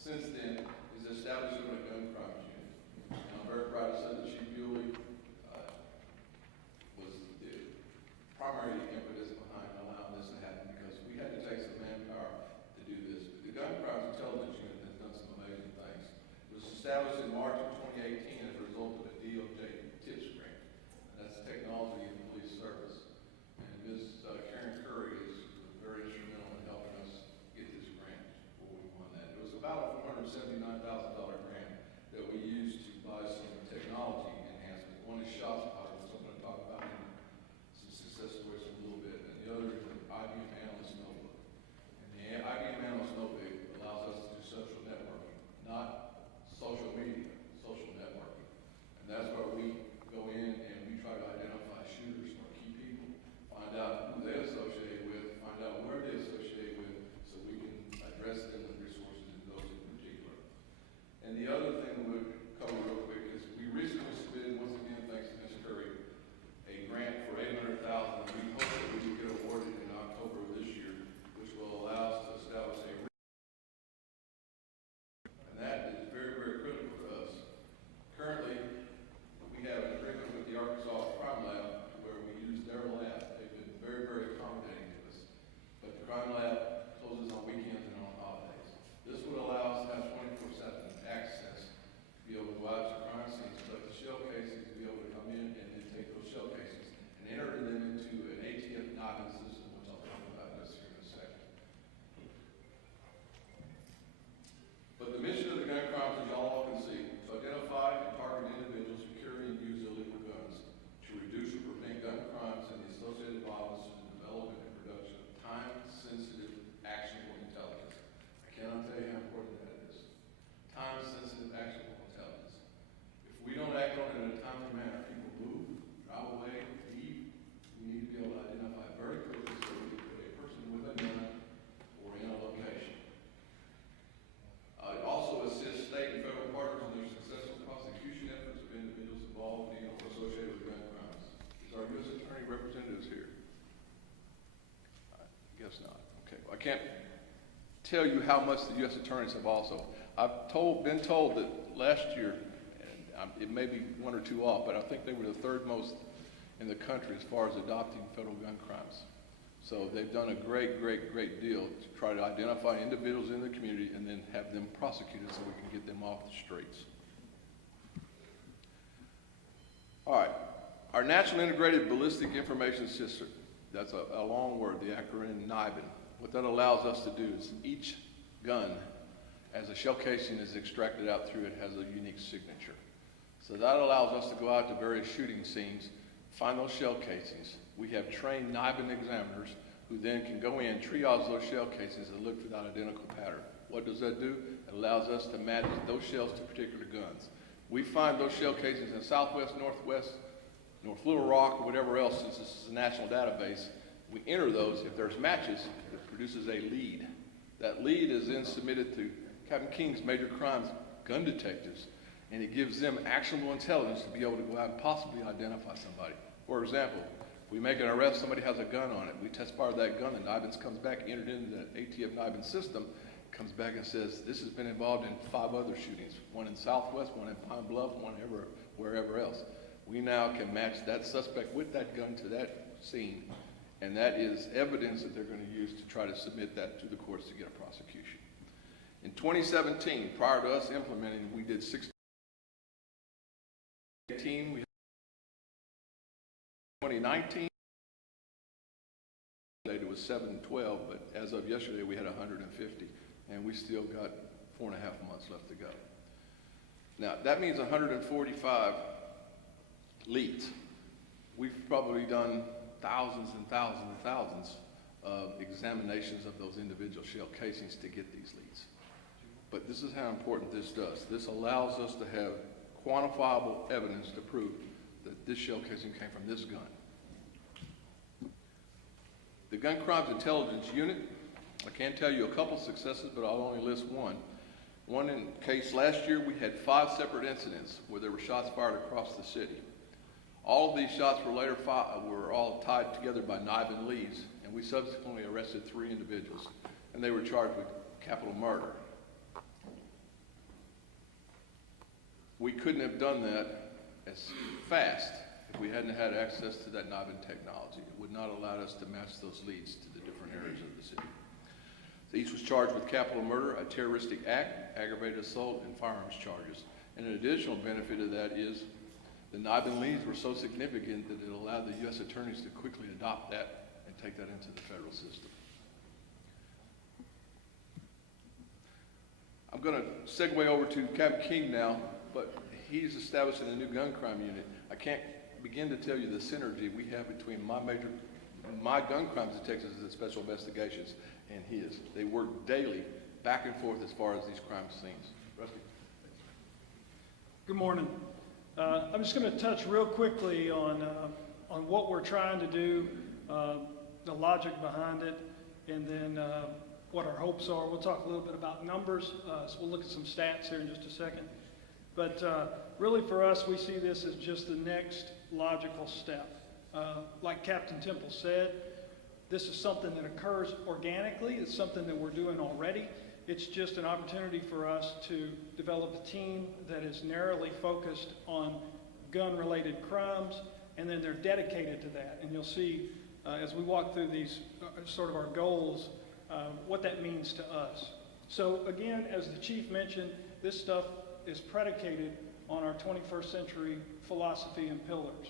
since then is the establishment of a gun crimes unit. And I'm very proud to say that Chief Bewley was the primary impetus behind allowing this to happen, because we had to take some manpower to do this. But the Gun Crimes Intelligence Unit has done some amazing things. It was established in March of 2018 as a result of a DOJ TIPS grant. And that's Technology in Police Service. And Ms. Karen Curry was very instrumental in helping us get this grant before we won that. It was about a $479,000 grant that we used to buy some technology enhancements. One is ShotSpotter, which I'm going to talk about in some success stories in a little bit, and the other is an IBM Analyst Notebook. And the IBM Analyst Notebook allows us to do social networking, not social media, social networking. And that's where we go in and we try to identify shooters or key people, find out who they associate with, find out where they associate with, so we can address them with resources and those in particular. And the other thing we'll cover real quick is we recently submitted, once again, thanks to Ms. Curry, a grant for $800,000. We hope that we will get awarded in October of this year, which will allow us to establish a, and that is very, very critical to us. Currently, we have an agreement with the Arkansas Crime Lab where we use their lab. They've been very, very accommodating to us. But the crime lab closes on weekends and on holidays. This would allow us to have 24/7 access to be able to go out to crime scenes, collect the shell casings, to be able to come in and then take those shell casings and enter them into an ATF noggin system, which I'll talk about this here in a second. But the mission of the gun crimes, as y'all all can see, is to identify and target individuals who carry and use illegal guns, to reduce or prevent gun crimes and the associated violence through the development and production of time-sensitive, actionable intelligence. I cannot tell you how important that is. Time-sensitive, actionable intelligence. If we don't act on it in a timely manner, people move, drive away, leave. We need to be able to identify very quickly so we can put a person with a gun or in a location. It also assists state and federal partners in their successful prosecution efforts of individuals involved in or associated with gun crimes. Is our U.S. Attorney representatives here? I guess not. Okay. Well, I can't tell you how much the U.S. attorneys have also. I've been told that last year, and it may be one or two off, but I think they were the third most in the country as far as adopting federal gun crimes. So they've done a great, great, great deal to try to identify individuals in the community and then have them prosecuted so we can get them off the streets. All right, our National Integrated Ballistic Information System, that's a long word, the acronym NIBIN. What that allows us to do is each gun, as a shell casing is extracted out through it, has a unique signature. So that allows us to go out to various shooting scenes, find those shell casings. We have trained NIBIN examiners who then can go in, triage those shell casings and look for that identical pattern. What does that do? It allows us to match those shells to particular guns. We find those shell casings in Southwest, Northwest, North Little Rock, or whatever else, since this is a national database. We enter those. If there's matches, it produces a lead. That lead is then submitted to Captain King's Major Crimes gun detectives, and it gives them actionable intelligence to be able to go out and possibly identify somebody. For example, we make an arrest, somebody has a gun on it. We test fire that gun, the NIBIN comes back, entered into the ATF NIBIN system, comes back and says, this has been involved in 5 other shootings, one in Southwest, one in Pine Bluff, wherever else. We now can match that suspect with that gun to that scene, and that is evidence that they're going to use to try to submit that to the courts to get a prosecution. In 2017, prior to us implementing, we did 16. We 2019, it was 712, but as of yesterday, we had 150, and we still got 4.5 months left to go. Now, that means 145 leads. We've probably done thousands and thousands and thousands of examinations of those individual shell casings to get these leads. But this is how important this does. This allows us to have quantifiable evidence to prove that this shell casing came from this gun. The Gun Crimes Intelligence Unit, I can tell you a couple successes, but I'll only list one. One in case last year, we had 5 separate incidents where there were shots fired across the city. All of these shots were later were all tied together by NIBIN leads, and we subsequently arrested 3 individuals, and they were charged with capital murder. we couldn't have done that as fast if we hadn't had access to that NIBIN technology. It would not allow us to match those leads to the different areas of the city. Each was charged with capital murder, a terroristic act, aggravated assault, and firearms charges. And an additional benefit of that is the NIBIN leads were so significant that it allowed the U.S. attorneys to quickly adopt that and take that into the federal system. I'm going to segue over to Captain King now, but he's establishing a new gun crime unit. I can't begin to tell you the synergy we have between my gun crimes detectives and special investigations and his. They work daily back and forth as far as these crime scenes. Rusty. Good morning. I'm just going to touch real quickly on what we're trying to do, the logic behind it, and then what our hopes are. We'll talk a little bit about numbers, so we'll look at some stats here in just a second. But really for us, we see this as just the next logical step. Like Captain Temple said, this is something that occurs organically. It's something that we're doing already. It's just an opportunity for us to develop a team that is narrowly focused on gun-related crimes, and then they're dedicated to that. And you'll see as we walk through these sort of our goals, what that means to us. So again, as the chief mentioned, this stuff is predicated on our 21st century philosophy and pillars.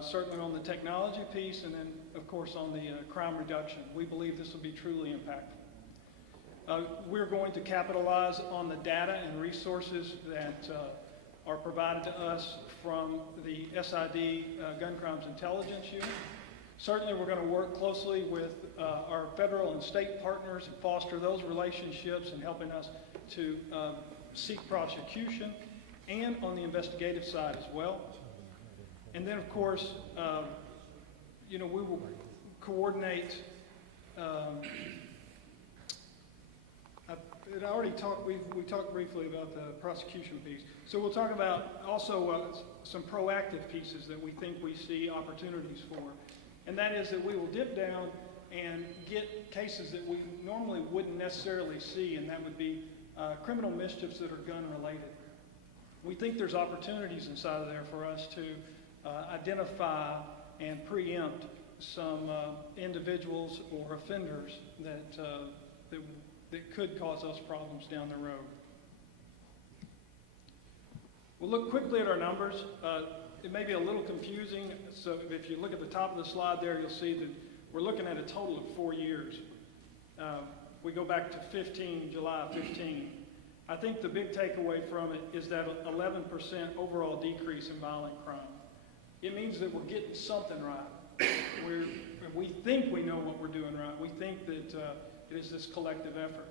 Certainly on the technology piece, and then of course on the crime reduction. We believe this will be truly impactful. We're going to capitalize on the data and resources that are provided to us from the SID Gun Crimes Intelligence Unit. Certainly we're going to work closely with our federal and state partners and foster those relationships and helping us to seek prosecution, and on the investigative side as well. And then of course, we will coordinate, we talked briefly about the prosecution piece. So we'll talk about also some proactive pieces that we think we see opportunities for. And that is that we will dip down and get cases that we normally wouldn't necessarily see, and that would be criminal mischiefs that are gun related. We think there's opportunities inside of there for us to identify and preempt some individuals or offenders that could cause us problems down the road. We'll look quickly at our numbers. It may be a little confusing, so if you look at the top of the slide there, you'll see that we're looking at a total of 4 years. We go back to July 15. I think the big takeaway from it is that 11% overall decrease in violent crime. It means that we're getting something right. We think we know what we're doing right. We think that it is this collective effort.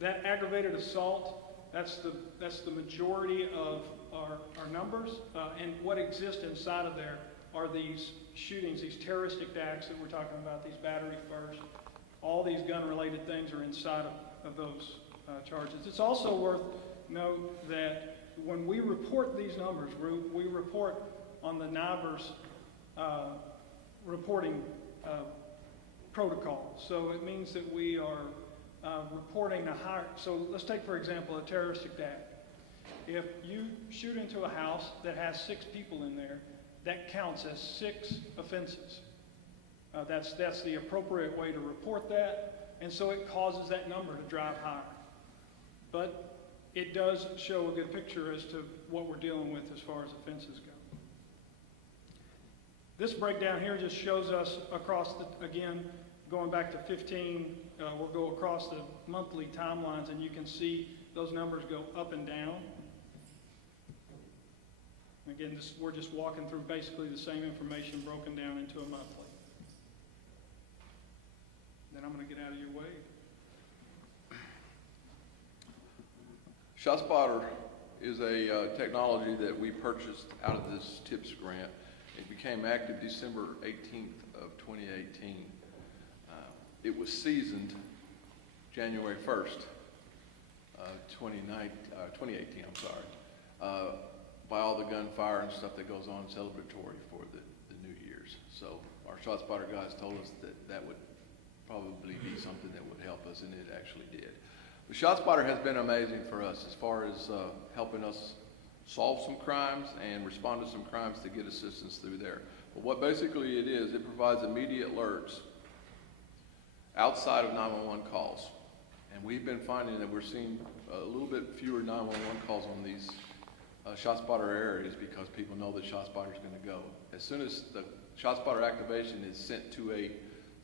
That aggravated assault, that's the majority of our numbers, and what exists inside of there are these shootings, these terroristic acts that we're talking about, these battery first. All these gun-related things are inside of those charges. It's also worth note that when we report these numbers, we report on the NIBR's reporting protocol. So it means that we are reporting a higher, so let's take for example a terroristic act. If you shoot into a house that has 6 people in there, that counts as 6 offenses. That's the appropriate way to report that, and so it causes that number to drive higher. But it does show a good picture as to what we're dealing with as far as offenses go. This breakdown here just shows us across again, going back to 15, we'll go across the monthly timelines, and you can see those numbers go up and down. Again, we're just walking through basically the same information broken down into a monthly. Then I'm going to get out of your way. ShotSpotter is a technology that we purchased out of this TIPS grant. It became active December 18th of 2018. It was seasoned January 1st, 2018, by all the gunfire and stuff that goes on celebratory for the New Year's. So our ShotSpotter guys told us that would probably be something that would help us, and it actually did. The ShotSpotter has been amazing for us as far as helping us solve some crimes and respond to some crimes to get assistance through there. But what basically it is, it provides immediate alerts outside of 911 calls. And we've been finding that we're seeing a little bit fewer 911 calls on these ShotSpotter areas because people know that ShotSpotter is going to go. As soon as the ShotSpotter activation is sent to a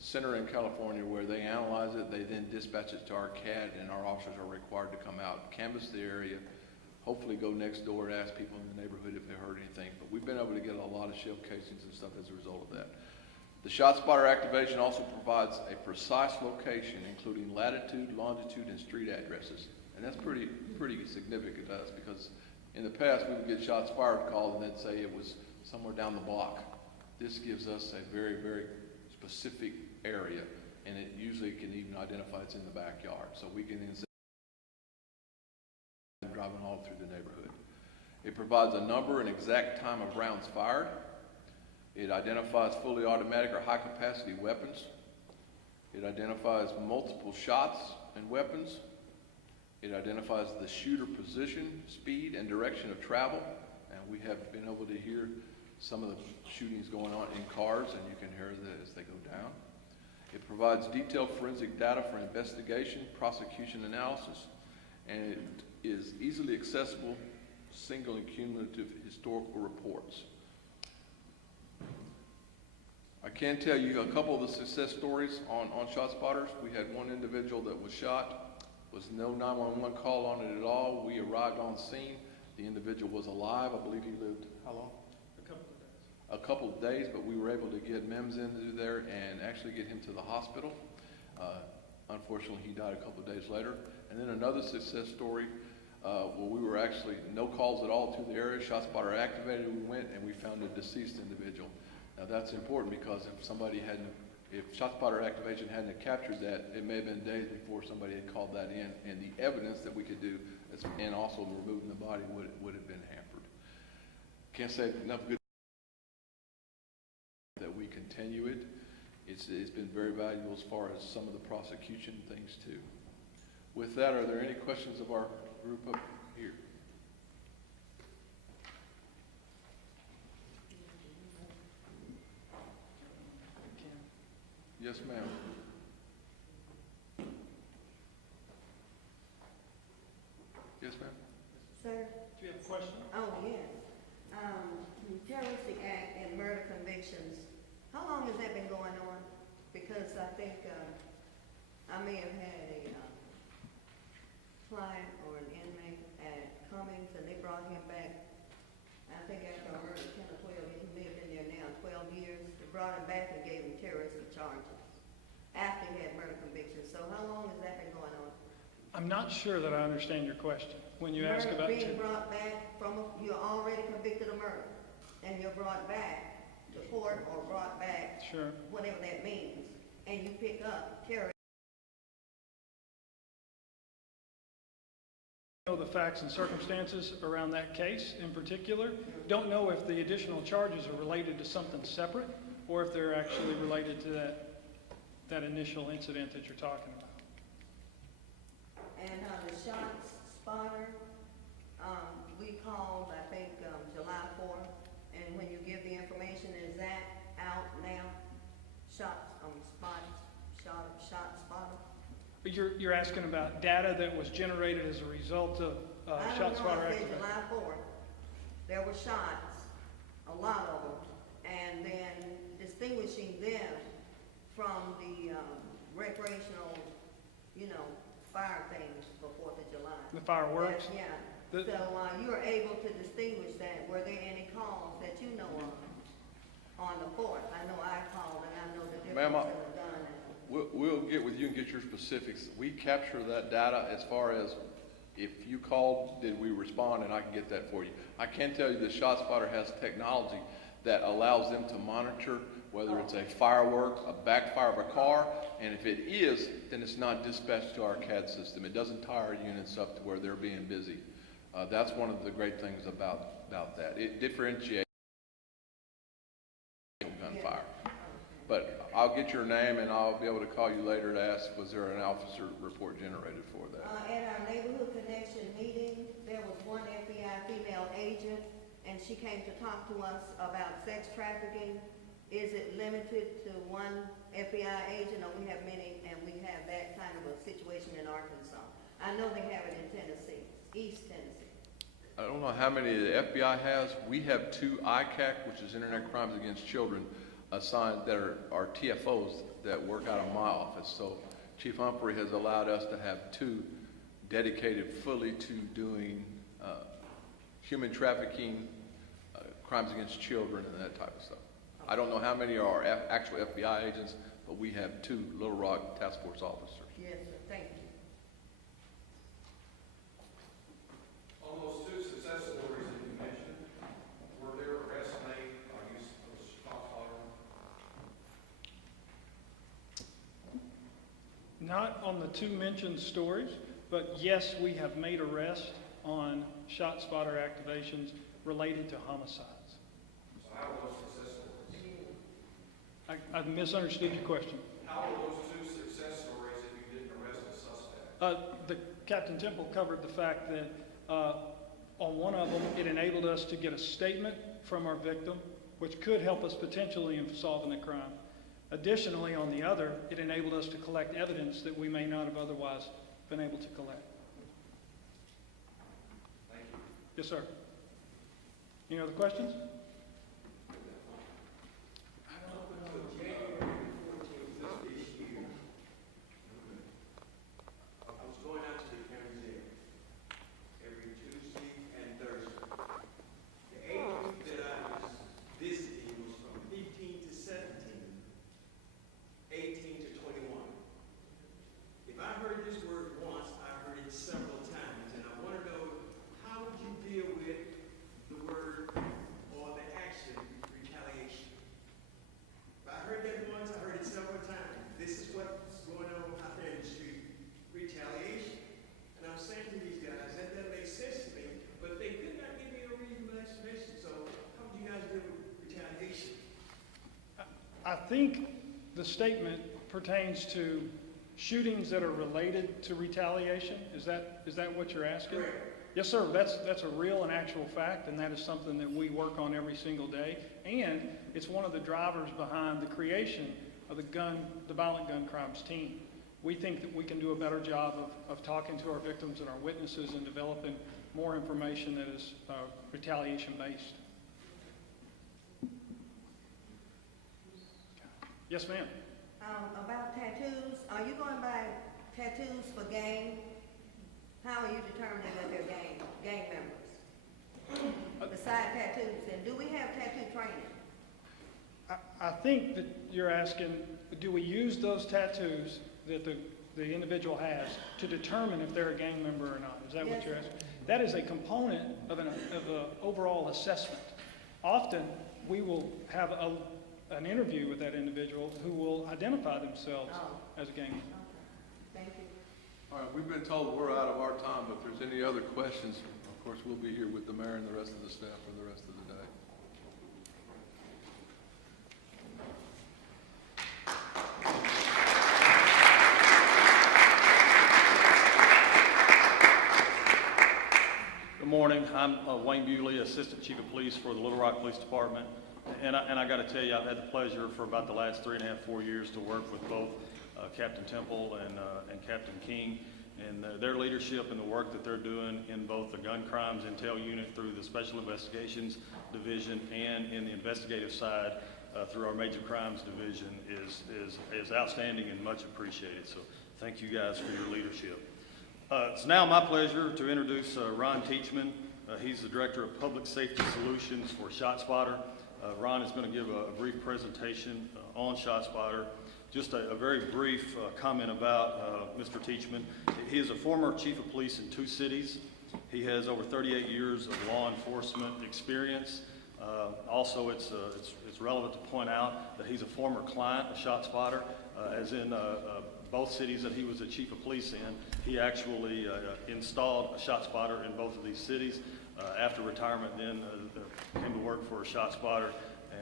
center in California where they analyze it, they then dispatch it to our CAD, and our officers are required to come out, canvass the area, hopefully go next door and ask people in the neighborhood if they heard anything. But we've been able to get a lot of shell casings and stuff as a result of that. The ShotSpotter activation also provides a precise location, including latitude, longitude, and street addresses. And that's pretty significant to us because in the past we would get shots fired called and they'd say it was somewhere down the block. This gives us a very, very specific area, and it usually can even identify it's in the backyard. So we can then say driving all through the neighborhood. It provides a number and exact time of rounds fired. It identifies fully automatic or high capacity weapons. It identifies multiple shots and weapons. It identifies the shooter position, speed, and direction of travel. And we have been able to hear some of the shootings going on in cars, and you can hear that as they go down. It provides detailed forensic data for investigation, prosecution, analysis, and it is easily accessible, single and cumulative historical reports. I can tell you a couple of the success stories on ShotSpotters. We had one individual that was shot, was no 911 call on it at all. We arrived on scene. The individual was alive. I believe he lived, how long? A couple of days, but we were able to get MEMS into there and actually get him to the hospital. Unfortunately, he died a couple of days later. And then another success story where we were actually no calls at all to the area. ShotSpotter activated, we went and we found a deceased individual. Now that's important because if ShotSpotter activation hadn't have captured that, it may have been days before somebody had called that in, and the evidence that we could do, and also removing the body would have been hampered. Can't say enough good that we continue it. It's been very valuable as far as some of the prosecution things too. With that, are there any questions of our group up here? Yes, ma'am. Yes, ma'am. Sir? Do you have a question? Oh, yes. Terroristic act and murder convictions, how long has that been going on? Because I think I may have had a client or an inmate at Cummings, and they brought him back, I think after a murder, 10 or 12 years. He may have been there now 12 years. They brought him back and gave him terroristic charges after he had murder convictions. So how long has that been going on? I'm not sure that I understand your question. When you ask about being brought back from, you're already convicted of murder, and you're brought back to court or brought back, sure, whatever that means, and you pick up terrorism. Know the facts and circumstances around that case in particular. Don't know if the additional charges are related to something separate or if they're actually related to that initial incident that you're talking about. And the ShotSpotter, we called, I think, July 4th, and when you give the information, is that out now? ShotSpotter? You're asking about data that was generated as a result of ShotSpotter I activation. July 4th, there were shots, a lot of them, and then distinguishing them from the recreational, fire things for 4th of July. The fireworks? Yeah. The- So you were able to distinguish that. Were there any calls that you know of on the 4th? I know I called, and I know the difference Ma'am, in the gun. We'll get with you and get your specifics. We capture that data as far as if you called, did we respond, and I can get that for you. I can tell you that ShotSpotter has technology that allows them to monitor whether it's a firework, a backfire of a car, and if it is, then it's not dispatched to our CAD system. It doesn't tie our units up to where they're being busy. That's one of the great things about that. It differentiates gunfire. But I'll get your name and I'll be able to call you later to ask, was there an officer report generated for that? At our neighborhood connection meeting, there was one FBI female agent, and she came to talk to us about sex trafficking. Is it limited to one FBI agent, or we have many, and we have that kind of a situation in Arkansas? I know they have it in Tennessee, East Tennessee. I don't know how many the FBI has. We have 2 ICAC, which is Internet Crimes Against Children, assigned that are TFOs that work out of my office. So Chief Humphrey has allowed us to have 2 dedicated fully to doing human trafficking, crimes against children, and that type of stuff. I don't know how many are actual FBI agents, but we have 2 Little Rock Task Force officers. Yes, sir, thank you. On those 2 success stories that you mentioned, were there arrests made or use of shots fired? Not on the 2 mentioned stories, but yes, we have made arrests on shot spotter activations related to homicides. So how were those success stories? I misunderstood your question. How were those 2 success stories if you didn't arrest the suspect? Captain Temple covered the fact that on one of them, it enabled us to get a statement from our victim, which could help us potentially in solving the crime. Additionally, on the other, it enabled us to collect evidence that we may not have otherwise been able to collect. Thank you. Yes, sir. Any other questions? I was going out to the county jail every Tuesday and Thursday. The age group that I was visiting was from 15 to 17, 18 to 21. If I heard this word once, I heard it several times, and I want to know, how would you deal with the word or the action retaliation? If I heard that once, I heard it several times. This is what's going on out there in the street. Retaliation. And I'm saying to these guys, that doesn't make sense to me, but they could not give me a reasonable explanation. So how would you guys deal with retaliation? I think the statement pertains to shootings that are related to retaliation. Is that what you're asking? Correct. Yes, sir. That's a real and actual fact, and that is something that we work on every single day. And it's one of the drivers behind the creation of the violent gun crimes team. We think that we can do a better job of talking to our victims and our witnesses and developing more information that is retaliation based. Yes, ma'am. About tattoos, are you going by tattoos for gang? How are you determining that they're gang members? Besides tattoos, and do we have tattoo training? I think that you're asking, do we use those tattoos that the individual has to determine if they're a gang member or not? Is that what Yes. you're asking? That is a component of an overall assessment. Often, we will have an interview with that individual who will identify themselves as a gang member. Okay, thank you. All right, we've been told we're out of our time, but if there's any other questions, of course, we'll be here with the mayor and the rest of the staff for the rest of the day. Good morning. I'm Wayne Bewley, Assistant Chief of Police for the Little Rock Police Department. And I got to tell you, I've had the pleasure for about the last 3.5, 4 years to work with both Captain Temple and Captain King, and their leadership and the work that they're doing in both the gun crimes intel unit through the Special Investigations Division and in the investigative side through our Major Crimes Division is outstanding and much appreciated. So thank you guys for your leadership. It's now my pleasure to introduce Ron Teachman. He's the Director of Public Safety Solutions for ShotSpotter. Ron is going to give a brief presentation on ShotSpotter. Just a very brief comment about Mr. Teachman. He is a former chief of police in 2 cities. He has over 38 years of law enforcement experience. Also, it's relevant to point out that he's a former client of ShotSpotter, as in both cities that he was a chief of police in. He actually installed a ShotSpotter in both of these cities. After retirement, then came to work for ShotSpotter.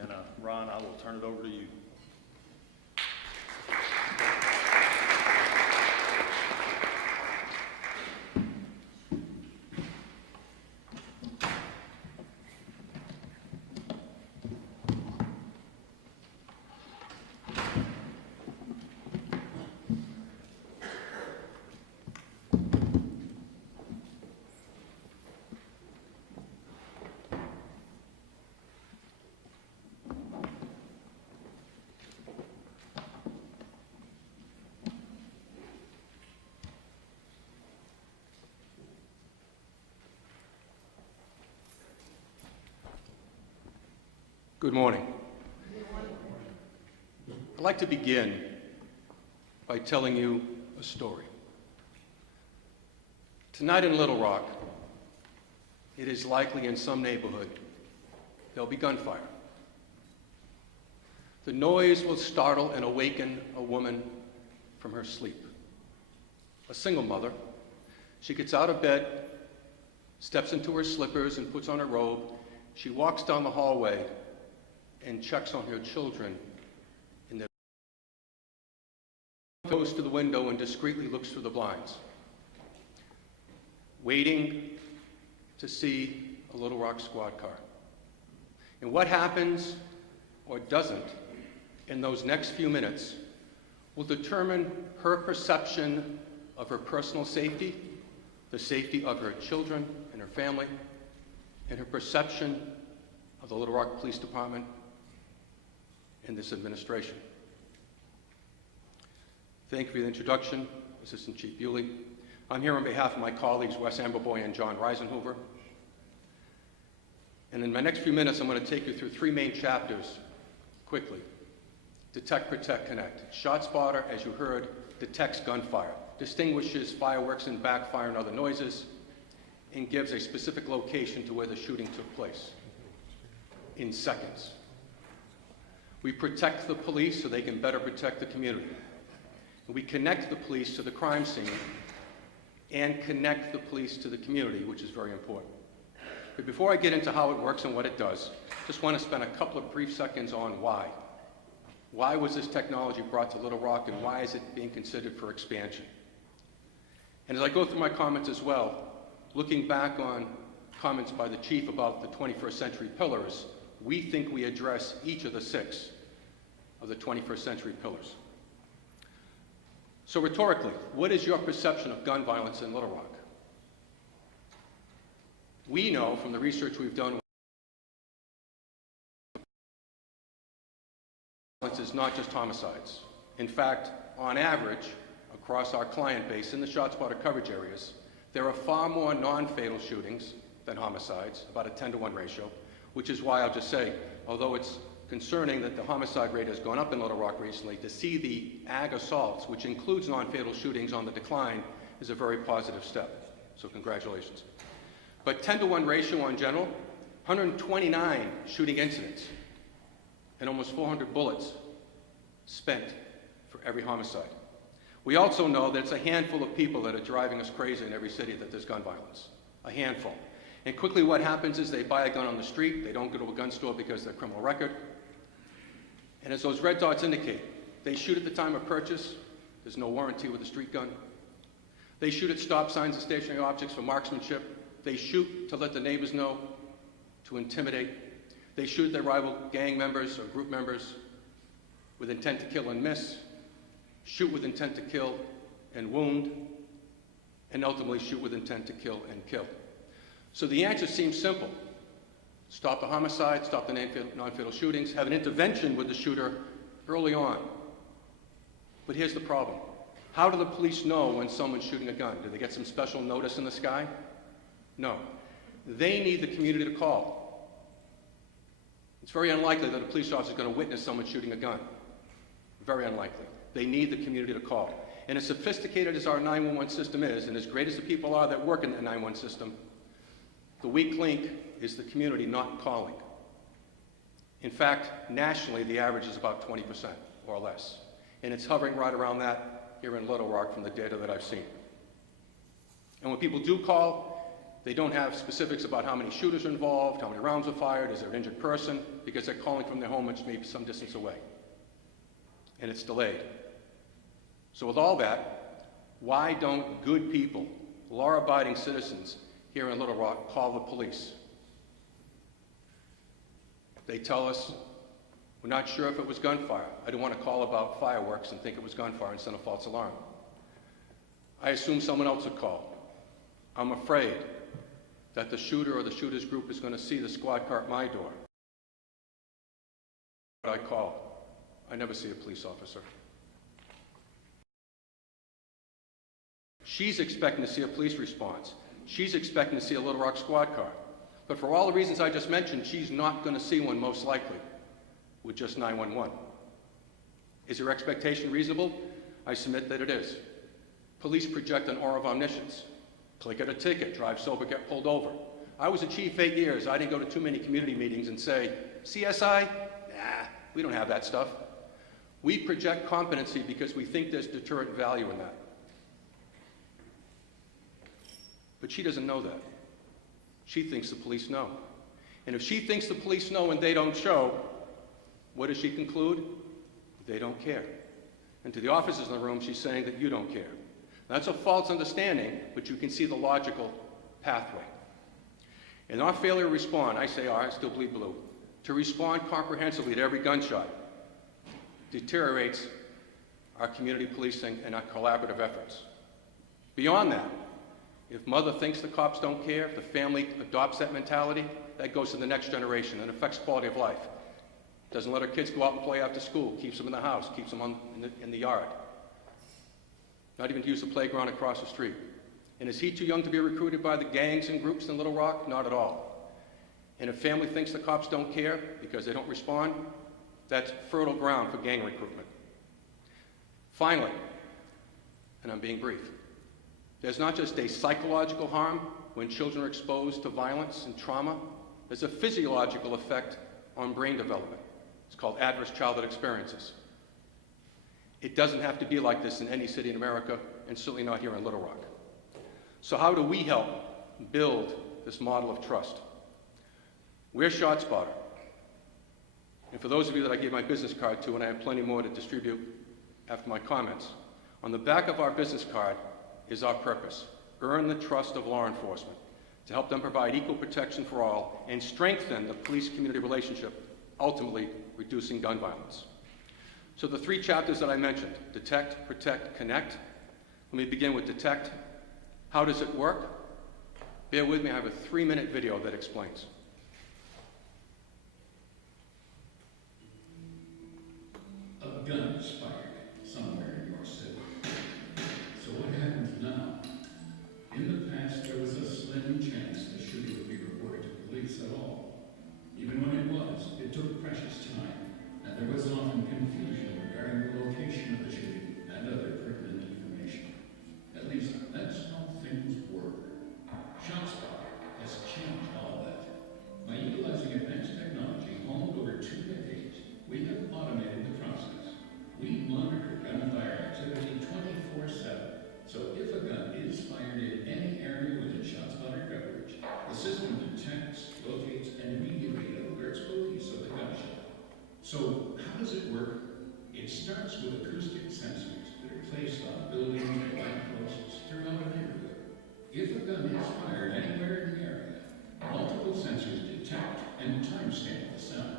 And Ron, I will turn it over to you. Good morning. I'd like to begin by telling you a story. Tonight in Little Rock, it is likely in some neighborhood there'll be gunfire. The noise will startle and awaken a woman from her sleep. A single mother. She gets out of bed, steps into her slippers and puts on her robe. She walks down the hallway and checks on her children. And then goes to the window and discreetly looks through the blinds, waiting to see a Little Rock squad car. And what happens or doesn't in those next few minutes will determine her perception of her personal safety, the safety of her children and her family, and her perception of the Little Rock Police Department and this administration. Thank you for the introduction, Assistant Chief Bewley. I'm here on behalf of my colleagues Wes Amberboy and John Reisenhover. And in my next few minutes, I'm going to take you through three main chapters quickly. Detect, Protect, Connect. ShotSpotter, as you heard, detects gunfire, distinguishes fireworks and backfire and other noises, and gives a specific location to where the shooting took place in seconds. We protect the police so they can better protect the community. We connect the police to the crime scene and connect the police to the community, which is very important. But before I get into how it works and what it does, just want to spend a couple of brief seconds on why. Why was this technology brought to Little Rock, and why is it being considered for expansion? And as I go through my comments as well, looking back on comments by the chief about the 21st century pillars, we think we address each of the 6 of the 21st century pillars. So rhetorically, what is your perception of gun violence in Little Rock? We know from the research we've done, violence is not just homicides. In fact, on average, across our client base in the ShotSpotter coverage areas, there are far more non-fatal shootings than homicides, about a 10-to-1 ratio, which is why I'll just say, although it's concerning that the homicide rate has gone up in Little Rock recently, to see the ag assaults, which includes non-fatal shootings, on the decline is a very positive step. So congratulations. But 10-to-1 ratio in general, 129 shooting incidents and almost 400 bullets spent for every homicide. We also know that it's a handful of people that are driving us crazy in every city that there's gun violence. A handful. And quickly what happens is they buy a gun on the street, they don't go to a gun store because of their criminal record. And as those red dots indicate, they shoot at the time of purchase. There's no warranty with a street gun. They shoot at stop signs and stationary objects for marksmanship. They shoot to let the neighbors know, to intimidate. They shoot at their rival gang members or group members with intent to kill and miss, shoot with intent to kill and wound, and ultimately shoot with intent to kill and kill. So the answer seems simple. Stop the homicide, stop the non-fatal shootings, have an intervention with the shooter early on. But here's the problem. How do the police know when someone's shooting a gun? Do they get some special notice in the sky? No. They need the community to call. It's very unlikely that a police officer is going to witness someone shooting a gun. Very unlikely. They need the community to call. And as sophisticated as our 911 system is, and as great as the people are that work in the 911 system, the weak link is the community not calling. In fact, nationally, the average is about 20% or less. And it's hovering right around that here in Little Rock from the data that I've seen. And when people do call, they don't have specifics about how many shooters are involved, how many rounds were fired, is there an injured person, because they're calling from their home, which may be some distance away. And it's delayed. So with all that, why don't good people, law-abiding citizens here in Little Rock, call the police? They tell us, we're not sure if it was gunfire. I don't want to call about fireworks and think it was gunfire and send a false alarm. I assume someone else would call. I'm afraid that the shooter or the shooter's group is going to see the squad car at my door. I call. I never see a police officer. She's expecting to see a police response. She's expecting to see a Little Rock squad car. But for all the reasons I just mentioned, she's not going to see one most likely with just 911. Is her expectation reasonable? I submit that it is. Police project an aura of omniscience. Click at a ticket, drive sober, get pulled over. I was a chief 8 years. I didn't go to too many community meetings and say, CSI? Nah, we don't have that stuff. We project competency because we think there's deterrent value in that. But she doesn't know that. She thinks the police know. And if she thinks the police know and they don't show, what does she conclude? They don't care. And to the officers in the room, she's saying that you don't care. That's a false understanding, but you can see the logical pathway. In our failure to respond, I say I still bleed blue, to respond comprehensively to every gunshot deteriorates our community policing and our collaborative efforts. Beyond that, if mother thinks the cops don't care, if the family adopts that mentality, that goes to the next generation and affects quality of life. Doesn't let her kids go out and play after school, keeps them in the house, keeps them in the yard. Not even to use the playground across the street. And is he too young to be recruited by the gangs and groups in Little Rock? Not at all. And if family thinks the cops don't care because they don't respond, that's fertile ground for gang recruitment. Finally, and I'm being brief, there's not just a psychological harm when children are exposed to violence and trauma, there's a physiological effect on brain development. It's called adverse childhood experiences. It doesn't have to be like this in any city in America, and certainly not here in Little Rock. So how do we help build this model of trust? We're ShotSpotter. And for those of you that I gave my business card to, and I have plenty more to distribute after my comments, on the back of our business card is our purpose: earn the trust of law enforcement, to help them provide equal protection for all and strengthen the police-community relationship, ultimately reducing gun violence. So the 3 chapters that I mentioned, detect, protect, connect. Let me begin with detect. How does it work? Bear with me, I have a 3-minute video that explains. A gun is fired somewhere in your city. So what happens now? In the past, there was a slim chance the shooter would be reported to police at all. Even when it was, it took precious time, and there was often confusion regarding the location of the shooting and other pertinent information. At least, that's how things were. ShotSpotter has changed all that. By utilizing advanced technology honed over 2 decades, we have automated the process. We monitor gunfire activity 24/7. So if a gun is fired in any area within ShotSpotter coverage, the system detects, locates, and immediately alerts police of the gunshot. So how does it work? It starts with acoustic sensors that are placed on buildings and lampposts throughout a neighborhood. If a gun is fired anywhere in the area, multiple sensors detect and timestamp the sound.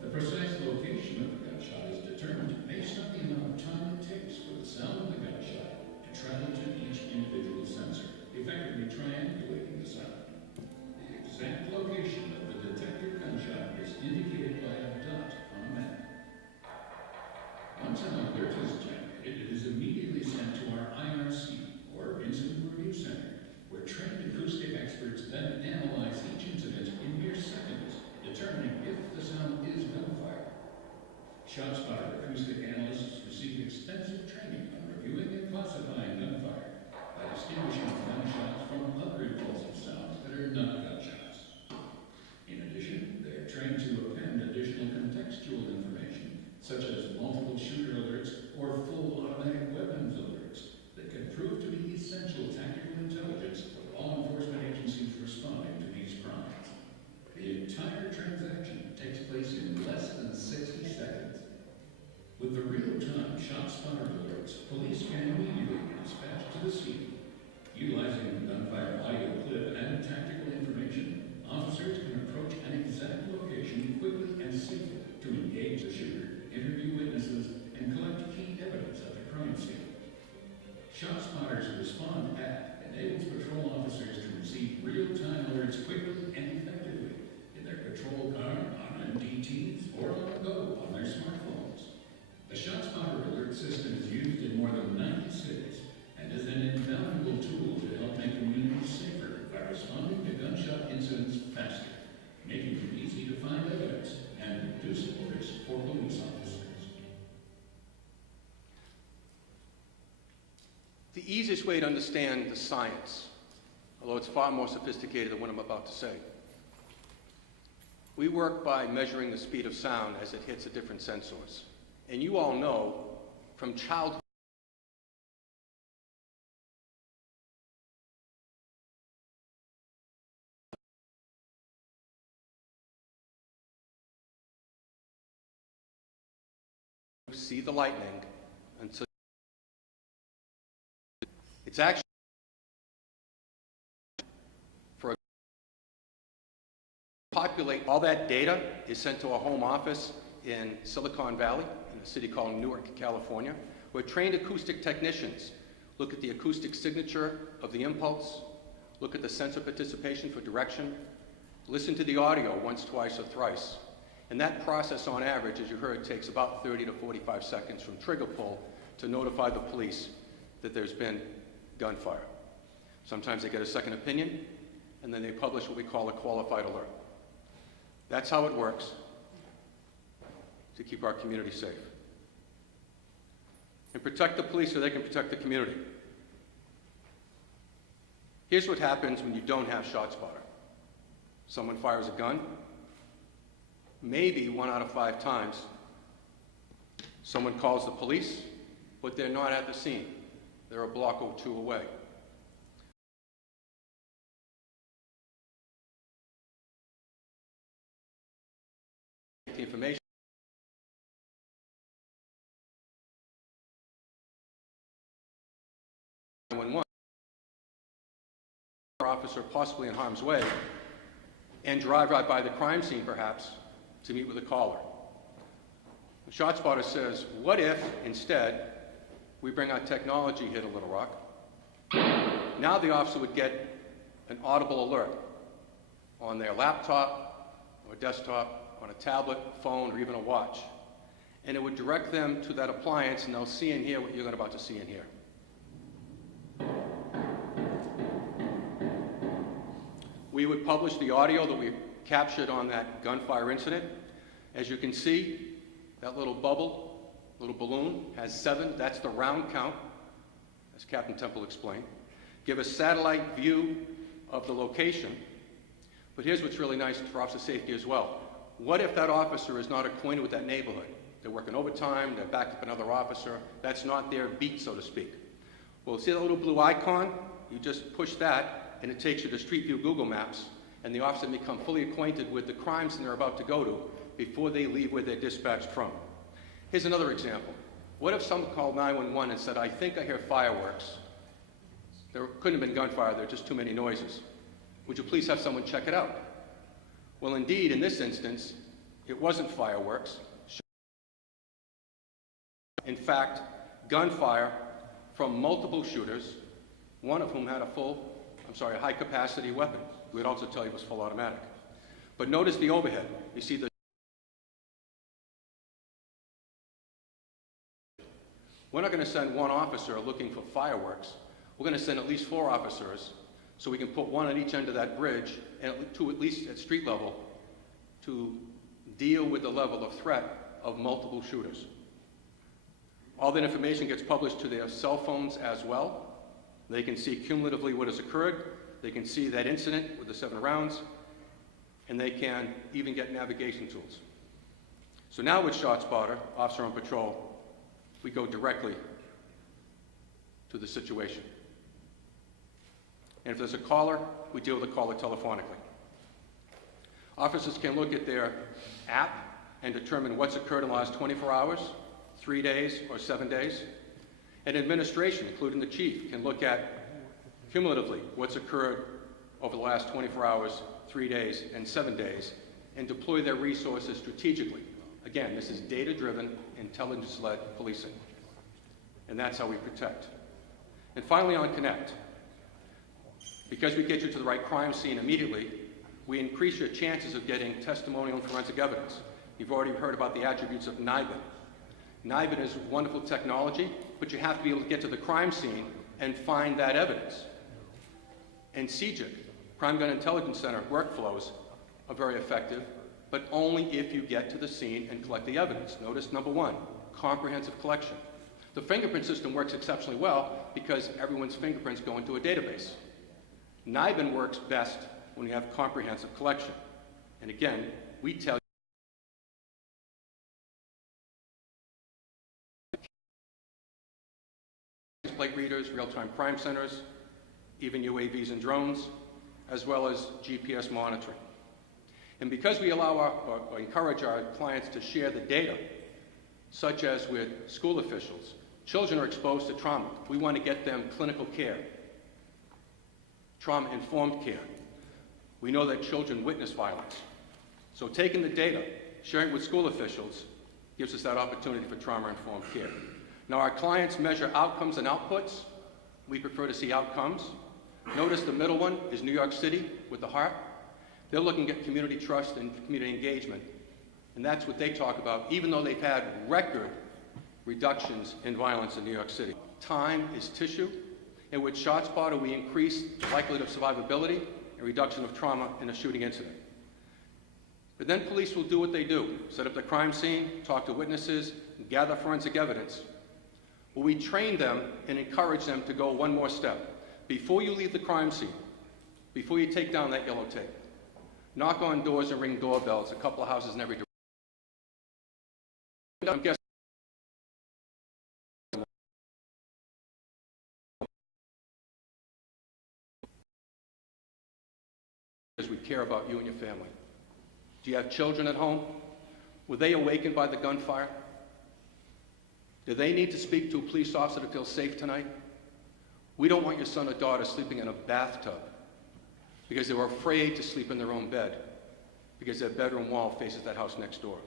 The precise location of the gunshot is determined based on the amount of time it takes for the sound of the gunshot to travel to each individual sensor, effectively triangulating the sound. The exact location of the detected gunshot is indicated by a dot on a map. Once an alert is generated, it is immediately sent to our IRC, or Incident Review Center, where trained acoustic experts then analyze each incident in mere seconds, determining if the sound is gunfire. ShotSpotter acoustic analysts receive extensive training on reviewing and classifying gunfire by distinguishing gunshots from other impulsive sounds that are not gunshots. In addition, they are trained to append additional contextual information, such as multiple shooter alerts or full automatic weapons alerts, that can prove to be essential tactical intelligence for law enforcement agencies responding to these crimes. The entire transaction takes place in less than 60 seconds. With the real-time ShotSpotter alerts, police can immediately dispatch to the scene. Utilizing the gunfire audio clip and tactical information, officers can approach an exact location quickly and safely to engage the shooter, interview witnesses, and collect key evidence at the crime scene. ShotSpotter's Respond app enables patrol officers to receive real-time alerts quickly and effectively in their patrol car, on MDTs, or on the go on their smartphones. The ShotSpotter alert system is used in more than 90 cities and is an invaluable tool to help make communities safer by responding to gunshot incidents faster. The easiest way to understand the science, although it's far more sophisticated than what I'm about to say, we work by measuring the speed of sound as it hits a different sensors. And you all know from childhood see the lightning until it's actually for a populate all that data is sent to a home office in Silicon Valley in a city called Newark, California, where trained acoustic technicians look at the acoustic signature of the impulse, look at the sensor participation for direction, listen to the audio once, twice, or thrice. And that process, on average, as you heard, takes about 30 to 45 seconds from trigger pull to notify the police that there's been gunfire. Sometimes they get a second opinion, and then they publish what we call a qualified alert. That's how it works to keep our community safe. And protect the police so they can protect the community. Here's what happens when you don't have ShotSpotter. Someone fires a gun. Maybe 1 out of 5 times, someone calls the police, but they're not at the scene. They're a block or 2 away. The information. When one officer possibly in harm's way and drive right by the crime scene perhaps to meet with a caller. The ShotSpotter says, what if, instead, we bring our technology here to Little Rock? Now the officer would get an audible alert on their laptop or desktop, on a tablet, phone, or even a watch. And it would direct them to that appliance, and they'll see and hear what you're about to see and hear. We would publish the audio that we captured on that gunfire incident. As you can see, that little bubble, little balloon, has 7. That's the round count, as Captain Temple explained. Give a satellite view of the location. But here's what's really nice for officer safety as well. What if that officer is not acquainted with that neighborhood? They're working overtime, they're backed up another officer. That's not their beat, so to speak. Well, see that little blue icon? You just push that, and it takes you to Street View Google Maps, and the officer become fully acquainted with the crime scene they're about to go to before they leave where they're dispatched from. Here's another example. What if someone called 911 and said, I think I hear fireworks. There couldn't have been gunfire, there are just too many noises. Would you please have someone check it out? Well, indeed, in this instance, it wasn't fireworks. In fact, gunfire from multiple shooters, one of whom had a high-capacity weapon. We'd also tell you it was full automatic. But notice the overhead. You see the We're not going to send one officer looking for fireworks. We're going to send at least 4 officers so we can put one on each end of that bridge and 2 at least at street level to deal with the level of threat of multiple shooters. All that information gets published to their cell phones as well. They can see cumulatively what has occurred. They can see that incident with the 7 rounds, and they can even get navigation tools. So now with ShotSpotter, Officer on Patrol, we go directly to the situation. And if there's a caller, we deal with the caller telephonically. Officers can look at their app and determine what's occurred in the last 24 hours, 3 days, or 7 days. And administration, including the chief, can look at cumulatively what's occurred over the last 24 hours, 3 days, and 7 days, and deploy their resources strategically. Again, this is data-driven, intelligence-led policing. And that's how we protect. And finally, on Connect. Because we get you to the right crime scene immediately, we increase your chances of getting testimonial and forensic evidence. You've already heard about the attributes of NIBIN. NIBIN is wonderful technology, but you have to be able to get to the crime scene and find that evidence. And CJIC, Crime Gun Intelligence Center workflows are very effective, but only if you get to the scene and collect the evidence. Notice number 1, comprehensive collection. The fingerprint system works exceptionally well because everyone's fingerprints go into a database. NIBIN works best when you have comprehensive collection. And again, we tell you plate readers, real-time crime centers, even UAVs and drones, as well as GPS monitoring. And because we allow or encourage our clients to share the data, such as with school officials, children are exposed to trauma. We want to get them clinical care, trauma-informed care. We know that children witness violence. So taking the data, sharing it with school officials, gives us that opportunity for trauma-informed care. Now, our clients measure outcomes and outputs. We prefer to see outcomes. Notice the middle one is New York City with the heart. They're looking at community trust and community engagement. And that's what they talk about, even though they've had record reductions in violence in New York City. Time is tissue, and with ShotSpotter, we increase the likelihood of survivability and reduction of trauma in a shooting incident. But then police will do what they do, set up the crime scene, talk to witnesses, and gather forensic evidence. Well, we train them and encourage them to go one more step. Before you leave the crime scene, before you take down that yellow tape, knock on doors and ring doorbells, a couple of houses in every direction. I'm guessing we care about you and your family. Do you have children at home? Were they awakened by the gunfire? Do they need to speak to a police officer to feel safe tonight? We don't want your son or daughter sleeping in a bathtub because they were afraid to sleep in their own bed because their bedroom wall faces that house next door.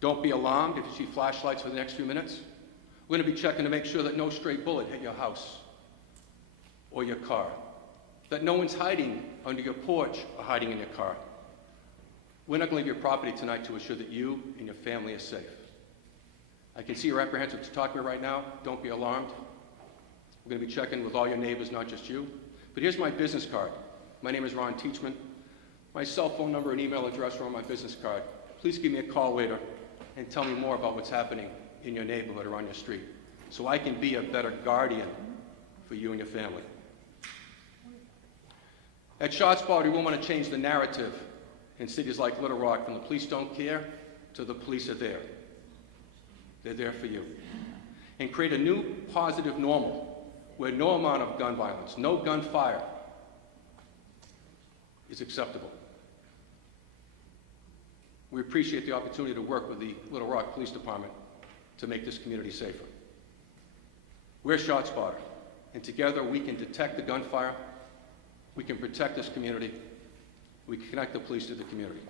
Don't be alarmed if you see flashlights for the next few minutes. We're going to be checking to make sure that no stray bullet hit your house or your car, that no one's hiding under your porch or hiding in your car. We're not going to leave your property tonight to assure that you and your family are safe. I can see you're apprehensive to talk to me right now. Don't be alarmed. We're going to be checking with all your neighbors, not just you. But here's my business card. My name is Ron Teachman. My cell phone number and email address are on my business card. Please give me a call later and tell me more about what's happening in your neighborhood or on your street so I can be a better guardian for you and your family. At ShotSpotter, we want to change the narrative in cities like Little Rock from the police don't care to the police are there. They're there for you. And create a new positive normal where no amount of gun violence, no gunfire is acceptable. We appreciate the opportunity to work with the Little Rock Police Department to make this community safer. We're ShotSpotter, and together we can detect the gunfire, we can protect this community, we can connect the police to the community.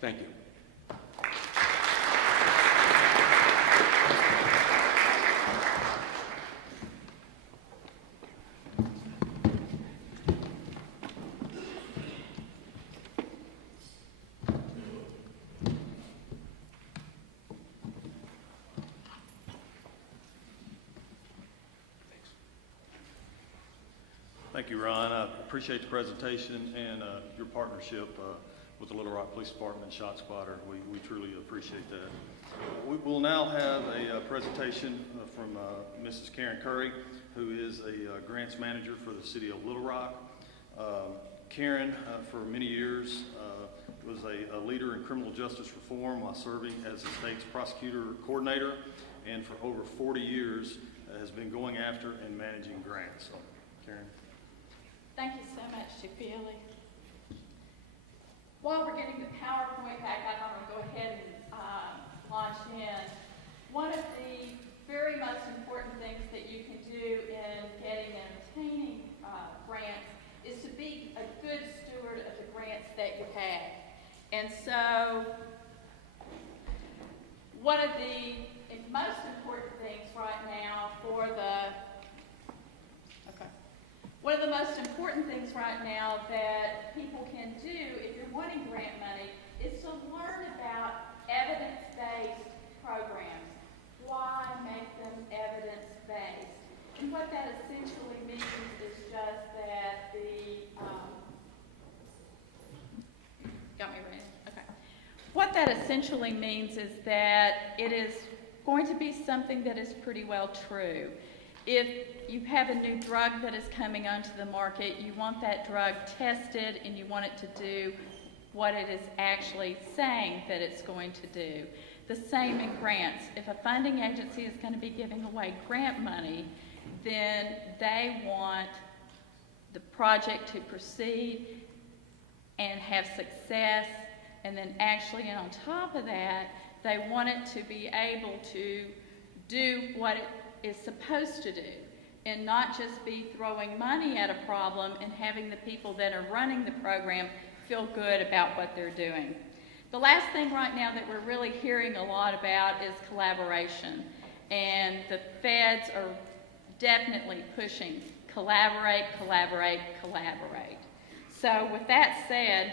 Thank you. Thank you, Ron. I appreciate the presentation and your partnership with the Little Rock Police Department and ShotSpotter. We truly appreciate that. We will now have a presentation from Mrs. Karen Curry, who is a grants manager for the city of Little Rock. Karen, for many years, was a leader in criminal justice reform while serving as the state's prosecutor coordinator, and for over 40 years has been going after and managing grants. So, Karen. Thank you so much, Shafili. While we're getting the PowerPoint back up, I'm going to go ahead and launch in. One of the very most important things that you can do in getting and obtaining grants is to be a good steward of the grants that you have. And so, one of the most important things right now One of the most important things right now that people can do if you're wanting grant money is to learn about evidence-based programs. Why make them evidence-based? And what that essentially means is just that Got me ready? Okay. What that essentially means is that it is going to be something that is pretty well true. If you have a new drug that is coming onto the market, you want that drug tested and you want it to do what it is actually saying that it's going to do. The same in grants. If a funding agency is going to be giving away grant money, then they want the project to proceed and have success, and then actually, and on top of that, they want it to be able to do what it is supposed to do, and not just be throwing money at a problem and having the people that are running the program feel good about what they're doing. The last thing right now that we're really hearing a lot about is collaboration, and the feds are definitely pushing collaborate, collaborate, collaborate. So with that said,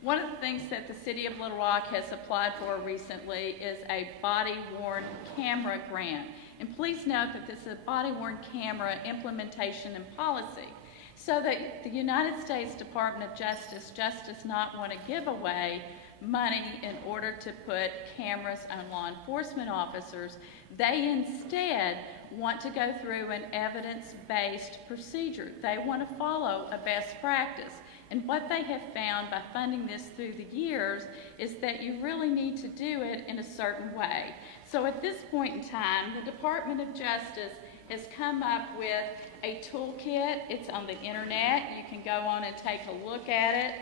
one of the things that the City of Little Rock has applied for recently is a body-worn camera grant. And please note that this is a body-worn camera implementation and policy. So that the United States Department of Justice just does not want to give away money in order to put cameras on law enforcement officers. They instead want to go through an evidence-based procedure. They want to follow a best practice. And what they have found by funding this through the years is that you really need to do it in a certain way. So at this point in time, the Department of Justice has come up with a toolkit. It's on the internet. You can go on and take a look at it.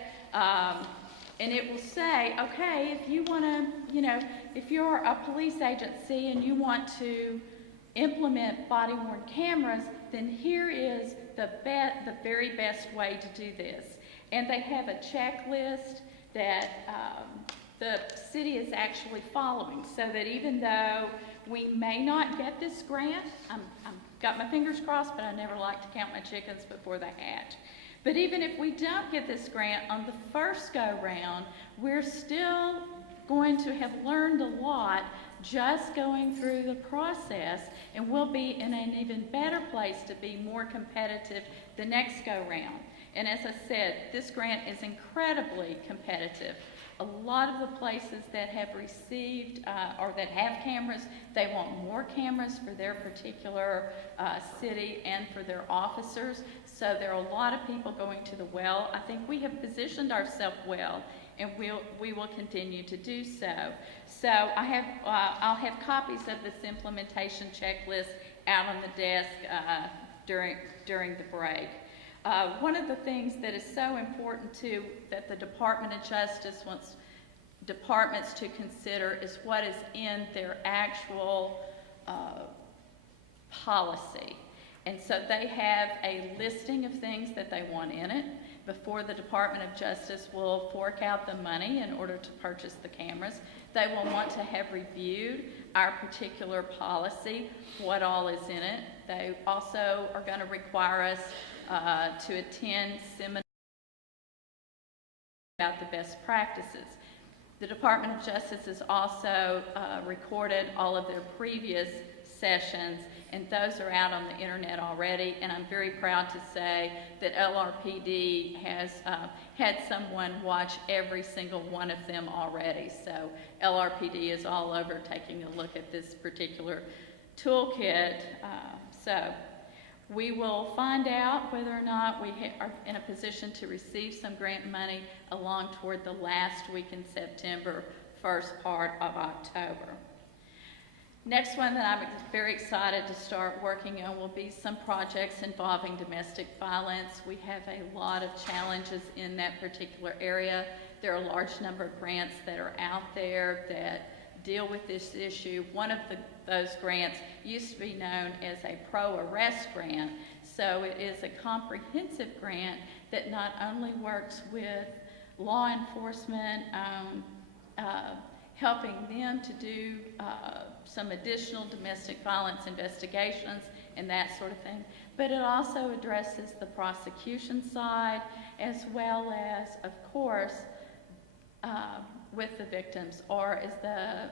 And it will say, okay, if you want to, if you're a police agency and you want to implement body-worn cameras, then here is the very best way to do this. And they have a checklist that the city is actually following, so that even though we may not get this grant, I'm got my fingers crossed, but I never like to count my chickens before they hatch. But even if we don't get this grant on the first go-round, we're still going to have learned a lot just going through the process, and we'll be in an even better place to be more competitive the next go-round. And as I said, this grant is incredibly competitive. A lot of the places that have received or that have cameras, they want more cameras for their particular city and for their officers. So there are a lot of people going to the well. I think we have positioned ourselves well, and we will continue to do so. So I'll have copies of this implementation checklist out on the desk during the break. One of the things that is so important too that the Department of Justice wants departments to consider is what is in their actual policy. And so they have a listing of things that they want in it before the Department of Justice will fork out the money in order to purchase the cameras. They will want to have reviewed our particular policy, what all is in it. They also are going to require us to attend seminars about the best practices. The Department of Justice has also recorded all of their previous sessions, and those are out on the internet already, and I'm very proud to say that LRPD has had someone watch every single one of them already. So LRPD is all over taking a look at this particular toolkit. So we will find out whether or not we are in a position to receive some grant money along toward the last week in September, first part of October. Next one that I'm very excited to start working on will be some projects involving domestic violence. We have a lot of challenges in that particular area. There are a large number of grants that are out there that deal with this issue. One of those grants used to be known as a pro-arrest grant. So it is a comprehensive grant that not only works with law enforcement, helping them to do some additional domestic violence investigations and that sort of thing, but it also addresses the prosecution side as well as, of course, with the victims, or as the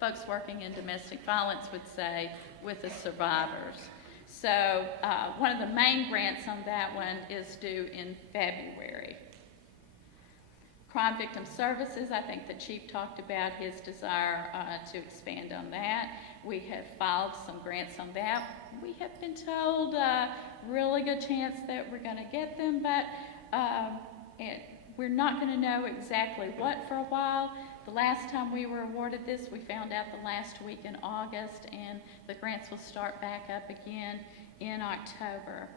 folks working in domestic violence would say, with the survivors. So one of the main grants on that one is due in February. Of Crime Victim Services, I think the chief talked about his desire to expand on that. We have filed some grants on that. We have been told really good chance that we're going to get them, but we're not going to know exactly what for a while. The last time we were awarded this, we found out the last week in August, and the grants will start back up again in October.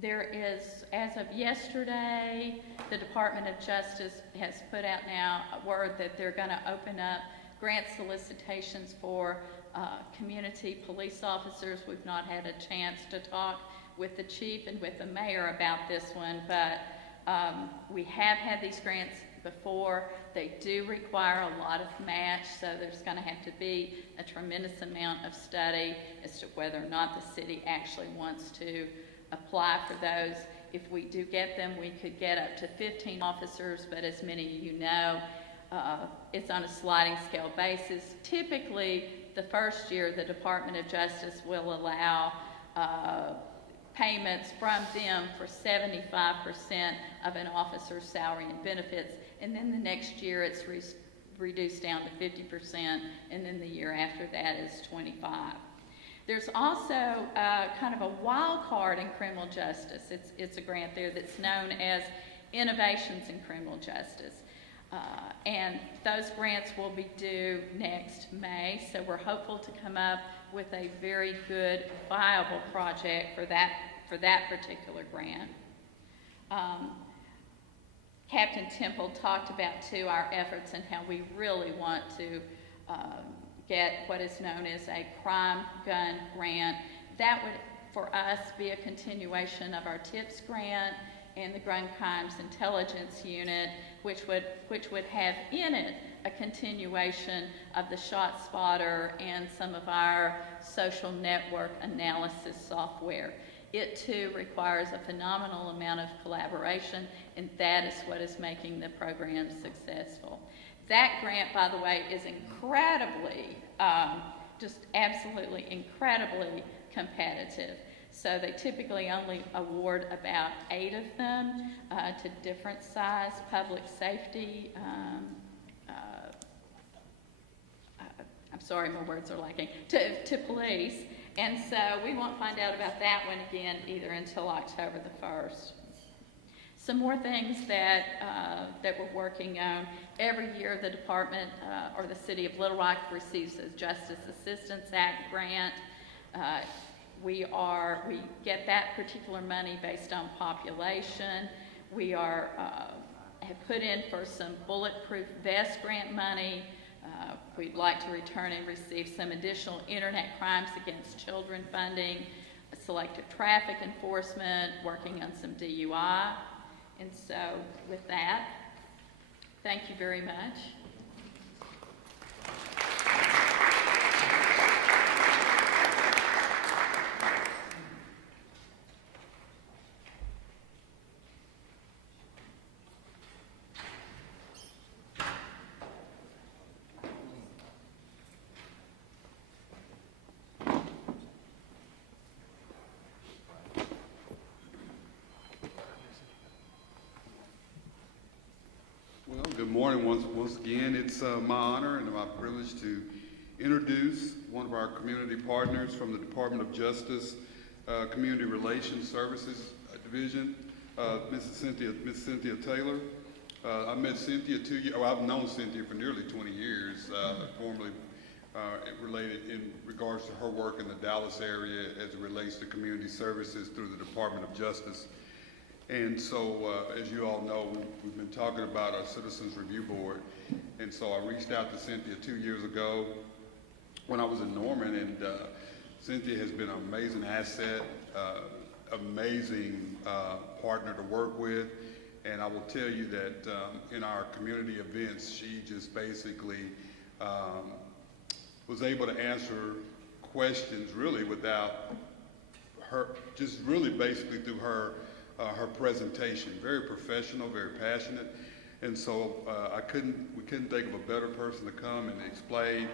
There is, as of yesterday, the Department of Justice has put out now a word that they're going to open up grant solicitations for community police officers. We've not had a chance to talk with the chief and with the mayor about this one, but we have had these grants before. They do require a lot of match, so there's going to have to be a tremendous amount of study as to whether or not the city actually wants to apply for those. If we do get them, we could get up to 15 officers, but as many of you know, it's on a sliding scale basis. Typically, the first year, the Department of Justice will allow payments from them for 75% of an officer's salary and benefits, and then the next year it's reduced down to 50%, and then the year after that is 25%. There's also kind of a wild card in criminal justice. It's a grant there that's known as Innovations in Criminal Justice. And those grants will be due next May, so we're hopeful to come up with a very good, viable project for that particular grant. Captain Temple talked about, too, our efforts and how we really want to get what is known as a crime gun grant. That would, for us, be a continuation of our TIPS grant and the Gun Crimes Intelligence Unit, which would have in it a continuation of the ShotSpotter and some of our social network analysis software. It too requires a phenomenal amount of collaboration, and that is what is making the program successful. That grant, by the way, is incredibly, just absolutely incredibly competitive. So they typically only award about 8 of them to different size public safety. I'm sorry, my words are lacking, to police. And so we won't find out about that one again either until October the 1st. Some more things that we're working on. Every year the department or the city of Little Rock receives a Justice Assistance Act grant. We get that particular money based on population. We have put in for some bulletproof vest grant money. We'd like to return and receive some additional internet crimes against children funding, selective traffic enforcement, working on some DUI. And so with that, thank you very much. Good morning once again. It's my honor and my privilege to introduce one of our community partners from the Department of Justice Community Relations Services Division, Miss Cynthia Taylor. I met Cynthia I've known Cynthia for nearly 20 years, formerly related in regards to her work in the Dallas area as it relates to community services through the Department of Justice. And so, as you all know, we've been talking about our Citizens Review Board. And so I reached out to Cynthia 2 years ago when I was in Norman, and Cynthia has been an amazing asset, amazing partner to work with. And I will tell you that in our community events, she just basically was able to answer questions really without her, just really basically through her presentation. Very professional, very passionate, and so we couldn't think of a better person to come and explain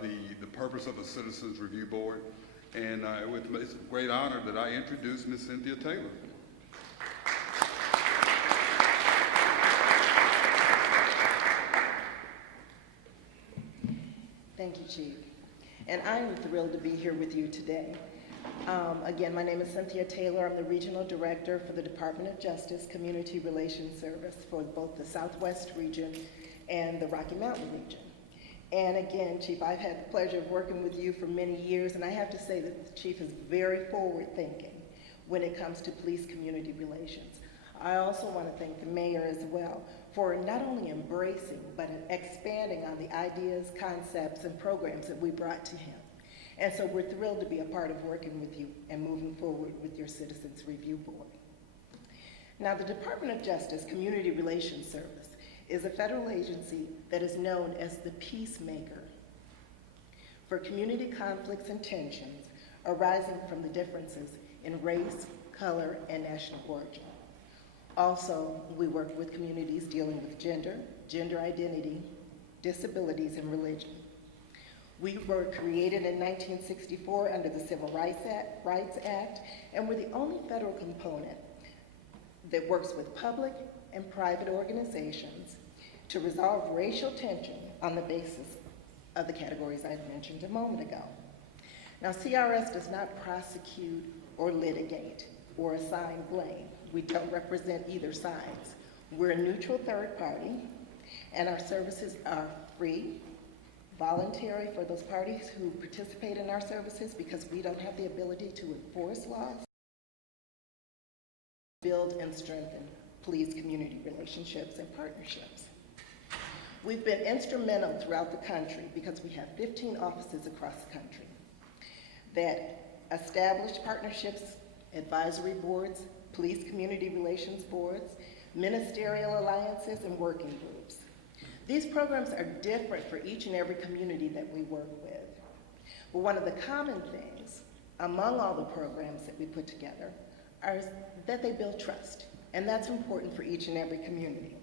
the purpose of the Citizens Review Board. And it's a great honor that I introduce Ms. Cynthia Taylor. Thank you, Chief. And I'm thrilled to be here with you today. Again, my name is Cynthia Taylor. I'm the Regional Director for the Department of Justice Community Relations Service for both the Southwest region and the Rocky Mountain region. And again, Chief, I've had the pleasure of working with you for many years, and I have to say that the Chief is very forward-thinking when it comes to police community relations. I also want to thank the Mayor as well for not only embracing, but expanding on the ideas, concepts, and programs that we brought to him. And so we're thrilled to be a part of working with you and moving forward with your Citizens Review Board. Now, the Department of Justice Community Relations Service is a federal agency that is known as the peacemaker for community conflicts and tensions arising from the differences in race, color, and national origin. Also, we work with communities dealing with gender, gender identity, disabilities, and religion. We were created in 1964 under the Civil Rights Act, and we're the only federal component that works with public and private organizations to resolve racial tension on the basis of the categories I mentioned a moment ago. Now, CRS does not prosecute or litigate or assign blame. We don't represent either sides. We're a neutral third party, and our services are free, voluntary for those parties who participate in our services because we don't have the ability to enforce laws, build and strengthen police community relationships and partnerships. We've been instrumental throughout the country because we have 15 offices across the country that establish partnerships, advisory boards, police community relations boards, ministerial alliances, and working groups. These programs are different for each and every community that we work with. But one of the common things among all the programs that we put together are that they build trust, and that's important for each and every community.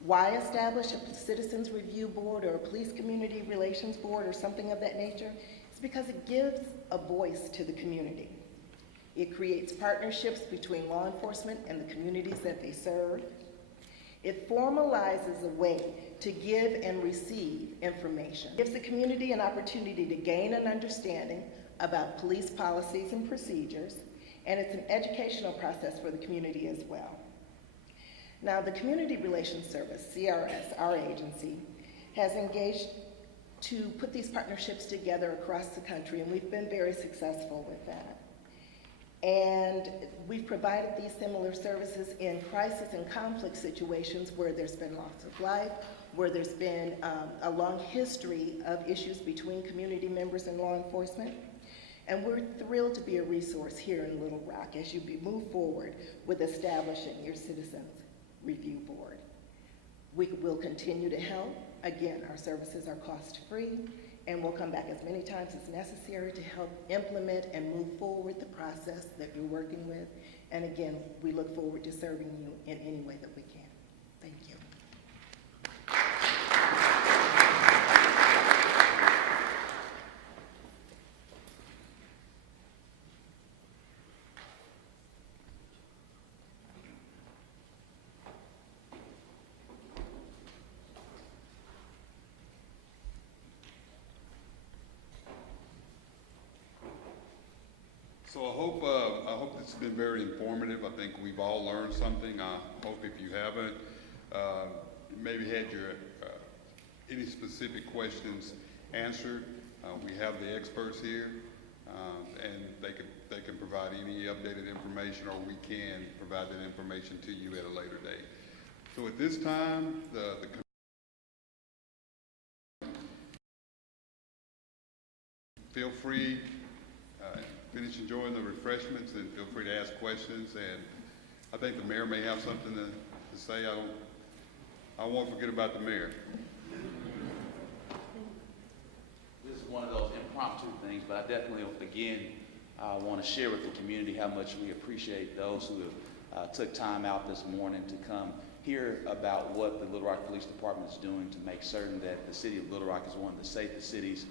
Why establish a Citizens Review Board or a Police Community Relations Board or something of that nature? It's because it gives a voice to the community. It creates partnerships between law enforcement and the communities that they serve. It formalizes a way to give and receive information. It gives the community an opportunity to gain an understanding about police policies and procedures, and it's an educational process for the community as well. Now, the Community Relations Service, CRS, our agency, has engaged to put these partnerships together across the country, and we've been very successful with that. And we've provided these similar services in crisis and conflict situations where there's been loss of life, where there's been a long history of issues between community members and law enforcement. And we're thrilled to be a resource here in Little Rock as you move forward with establishing your Citizens Review Board. We will continue to help. Again, our services are cost-free, and we'll come back as many times as necessary to help implement and move forward the process that you're working with. And again, we look forward to serving you in any way that we can. Thank you. So I hope this has been very informative. I think we've all learned something. I hope if you haven't, maybe had your any specific questions answered. We have the experts here, and they can provide any updated information, or we can provide that information to you at a later date. So at this time, feel free. Finish enjoying the refreshments and feel free to ask questions. And I think the mayor may have something to say. I won't forget about the mayor. This is one of those impromptu things, but I definitely, again, want to share with the community how much we appreciate those who have took time out this morning to come hear about what the Little Rock Police Department is doing to make certain that the city of Little Rock is one of the safest cities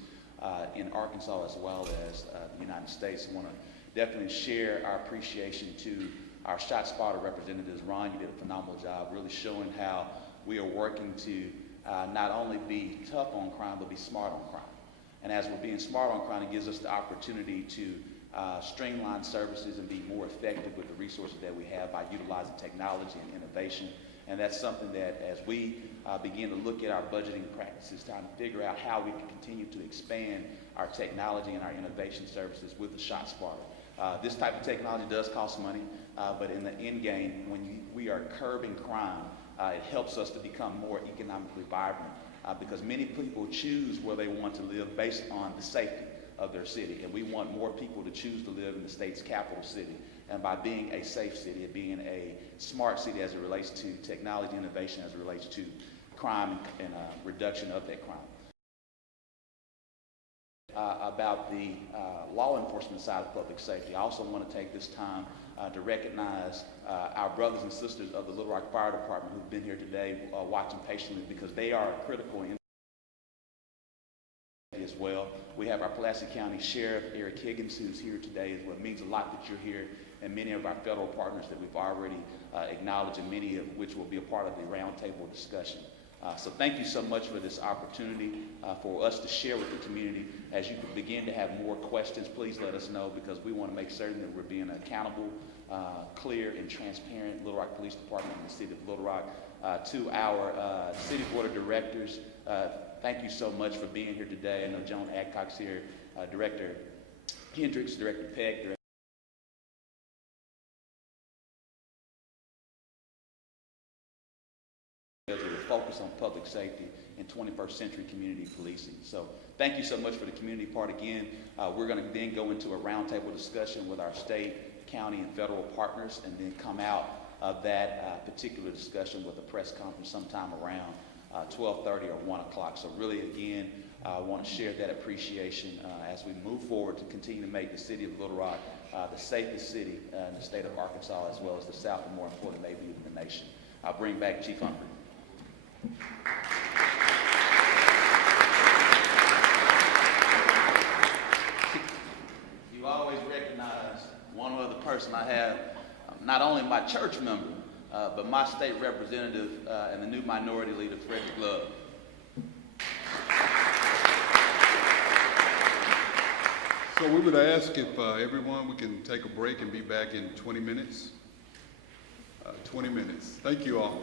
in Arkansas as well as the United States. I want to definitely share our appreciation to our ShotSpotter representatives. Ron, you did a phenomenal job really showing how we are working to not only be tough on crime, but be smart on crime. And as we're being smart on crime, it gives us the opportunity to streamline services and be more effective with the resources that we have by utilizing technology and innovation. And that's something that as we begin to look at our budgeting practices, trying to figure out how we can continue to expand our technology and our innovation services with the ShotSpotter. This type of technology does cost money, but in the end game, when we are curbing crime, it helps us to become more economically vibrant because many people choose where they want to live based on the safety of their city. And we want more people to choose to live in the state's capital city. And by being a safe city and being a smart city as it relates to technology innovation, as it relates to crime and reduction of that crime. About the law enforcement side of public safety, I also want to take this time to recognize our brothers and sisters of the Little Rock Fire Department who've been here today watching patiently because they are critical in as well. We have our Pulaski County Sheriff, Eric Higgins, who's here today as well. It means a lot that you're here, and many of our federal partners that we've already acknowledged, and many of which will be a part of the roundtable discussion. So thank you so much for this opportunity for us to share with the community. As you begin to have more questions, please let us know because we want to make certain that we're being accountable, clear, and transparent. Little Rock Police Department and the City of Little Rock. To our City Board of Directors, thank you so much for being here today. I know Joan Adcock's here, Director Hendricks, Director Peck, Director as we focus on public safety and 21st century community policing. So thank you so much for the community part again. We're going to then go into a roundtable discussion with our state, county, and federal partners and then come out of that particular discussion with a press conference sometime around 12:30 or 1 o'clock. So really, again, I want to share that appreciation as we move forward to continue to make the city of Little Rock the safest city in the state of Arkansas as well as the South and more important, maybe even the nation. I'll bring back Chief Humphrey. You always recognize one other person I have, not only my church member, but my state representative and the new minority leader, Frederick Love. So we would ask if everyone, we can take a break and be back in 20 minutes. 20 minutes. Thank you all.